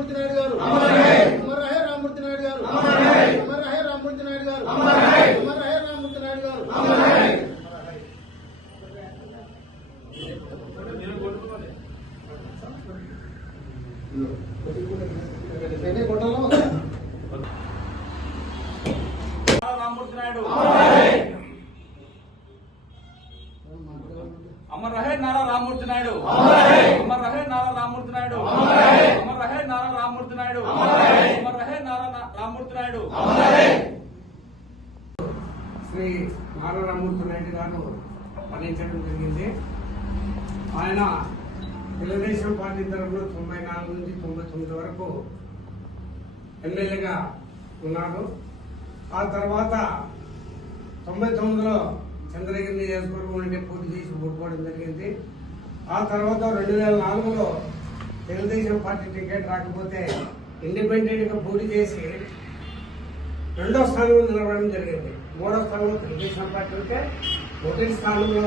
రామ్మూర్తి నాయుడు గారు అమర్ రహే రామ్మూర్తి నాయుడు గారు అమర్ రహే రామ్మూర్తి నాయుడు గారు అమర్ రహే రామ్మూర్తి నాయుడు గారు రామ్మూర్తి నాయుడు అమర్ రహే నారా రామ్మూర్తి నాయుడు అమర్ రహే నారా రామ్మూర్తి నాయుడు అమర్ రహే నారా రామ్మూర్తి నాయుడు అమర్ రహే నారా రామ్మూర్తి నాయుడు. శ్రీ నారా రామ్మూర్తి నాయుడు గారు మరణించడం జరిగింది. ఆయన తెలుగుదేశం పార్టీ తరఫున 94 నుంచి 99 వరకు ఎమ్మెల్యేగా ఉన్నారు. ఆ తర్వాత 99లో చంద్రగిరి నియోజకవర్గం నుండి పోటీ చేసి ఓడిపోవడం జరిగింది. ఆ తర్వాత 2004లో తెలుగుదేశం పార్టీ టికెట్ రాకపోతే ఇండిపెండెంట్ గా పోటీ చేసి 2వ స్థానంలో నిలబడడం జరిగింది. 3వ స్థానంలో తెలుగుదేశం పార్టీ ఉంటే 1వ స్థానంలో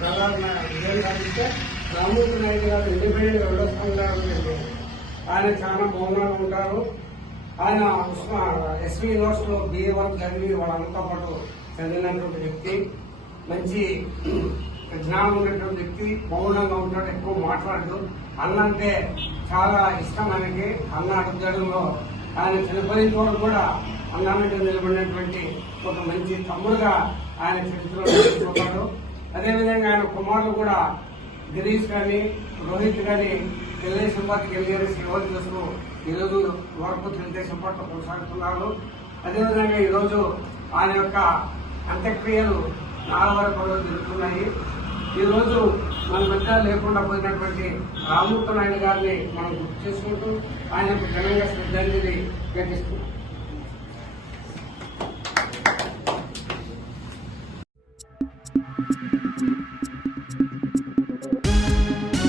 ప్రధాన విజయం సాధిస్తే రామ్మూర్తి నాయుడు గారు ఇండిపెండెంట్ గా 2వ స్థానంలో జరిగింది. ఆయన చాలా మౌనంగా ఉంటారు. ఆయన ఎస్వి యూనివర్సిటీలో BA వరకు చదివి వాళ్ళంతా పాటు చదివినటువంటి వ్యక్తి, మంచి జ్ఞానం ఉన్నటువంటి వ్యక్తి, మౌనంగా ఉంటాడు, ఎక్కువ మాట్లాడదు. అన్న అంటే చాలా ఇష్టం ఆయనకి. అన్న అడుగుజాడలో ఆయన చనిపోయిన వరకు కూడా అన్న మీద నిలబడినటువంటి ఒక మంచి తమ్ముడుగా ఆయన చరిత్రలో నిలిచిపోతాడు. అదేవిధంగా ఆయన కుమారులు కూడా గిరీష్ కానీ రోహిత్ కానీ తెలుగుదేశం పార్టీకి వెళ్ళి సేవలు చేస్తూ ఈరోజు వరకు తెలుగుదేశం పార్టీ కొనసాగుతున్నారు. అదేవిధంగా ఈరోజు ఆయన యొక్క అంత్యక్రియలు 4వ రోజు జరుగుతున్నాయి. ఈ రోజు మన మధ్య లేకుండా పోయినటువంటి రామ్మూర్తి నాయుడు గారిని మనం గుర్తు చేసుకుంటూ ఆయనకు ఘనంగా శ్రద్ధాంజలి ఘటిస్తున్నాం.